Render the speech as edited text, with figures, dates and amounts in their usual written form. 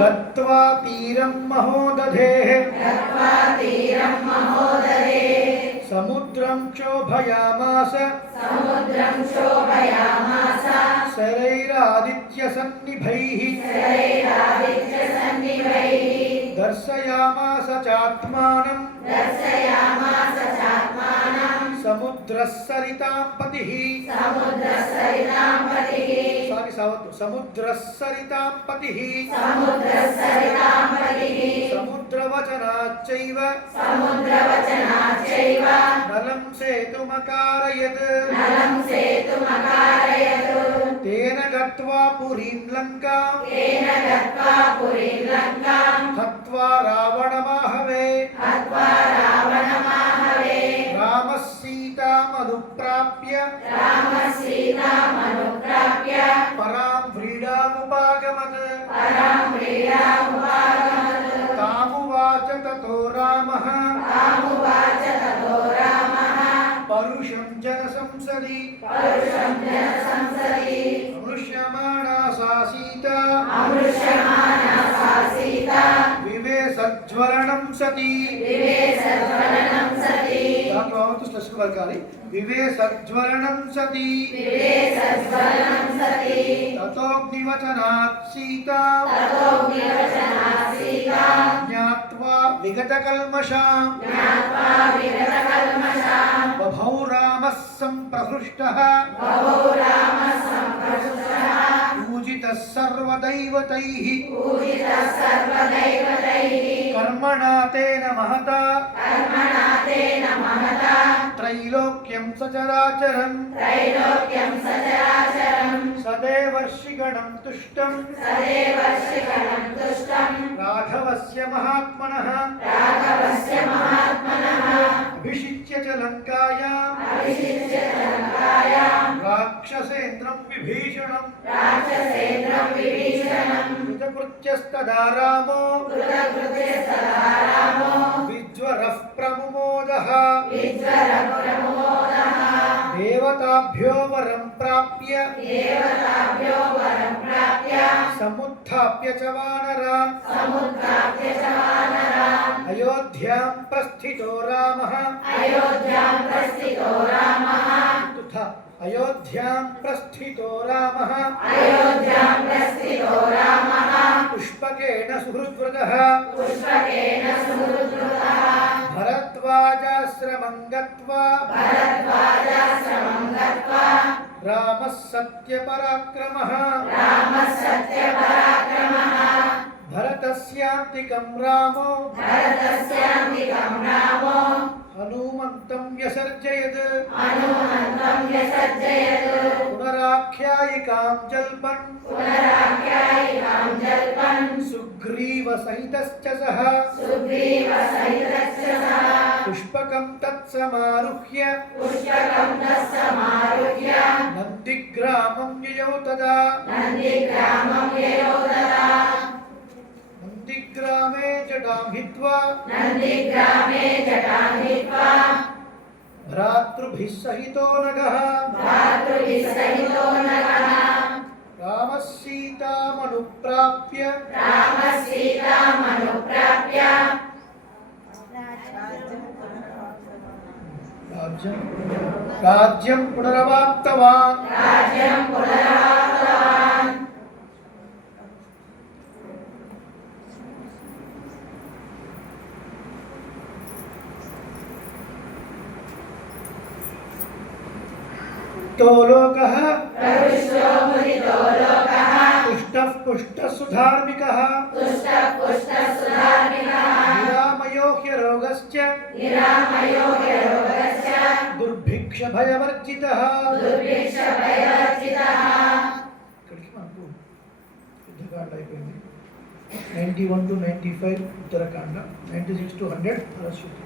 गत्वा तीरं महोदधेः समुद्रं क्षोभयामास शरैरादित्यसन्निभैः दर्शयामास चात्मानं समुद्रस्सरितां पतिः समुद्रस्सरितां पतिः समुद्रवचनाच्चैव नलं सेतुमकारयत् तेन गत्वा पुरीं लङ्कां हत्वा रावणमाहवे रामः सीतामनुप्राप्य परां व्रीडामुपागमत् तामुवाच ततो रामः परुषं जनसंसदि अमृष्यमाणा सा सीता विवेशज्वलनं सति विवेशज्वलनं सति ततोऽग्निवचनात् सीता ज्ञात्वा विगतकल्मषां बभौ रामः सम्प्रहृष्टः पूजितः सर्वदैवतैः कर्मणा तेन महता त्रैलोक्यं सचराचरं सदेवर्षिगणं तुष्टं राघवस्य महात्मनः अभिषिच्य च लङ्कायां राक्षसेन्द्रं विभीषणं कृतकृत्यस्तदा रामो विज्वरः प्रमुमोदः देवताभ्यो वरं प्राप्य समुत्थाप्य च वानरान् अयोध्यां प्रस्थितो रामः पुष्पकेन सुहृद्वृतः भरद्वाजाश्रमं गत्वा रामः सत्यपराक्रमः भरतस्यान्तिकं रामो हनुमन्तं व्यसर्जयत् पुनराख्यायिकां जल्पन् सुग्रीवसहितश्च सः पुष्पकं तत्समारुह्य नन्दिग्रामं ययौ तदा नन्दिग्रामे जटां हित्वा भ्रातृभिः सहितो नगः रामः सीतामनुप्राप्य राज्यं पुनरवाप्तवान् तो लोकः पुष्टः पुष्टः सुधार्मिकः निरामयो ह्यरोगश्च दुर्भिक्षभयवर्जितः యుద్ధకాండ అయిపోయింది 91 to 95 ఉత్తరకాండ 96 to 100 ఫలశ్రుతి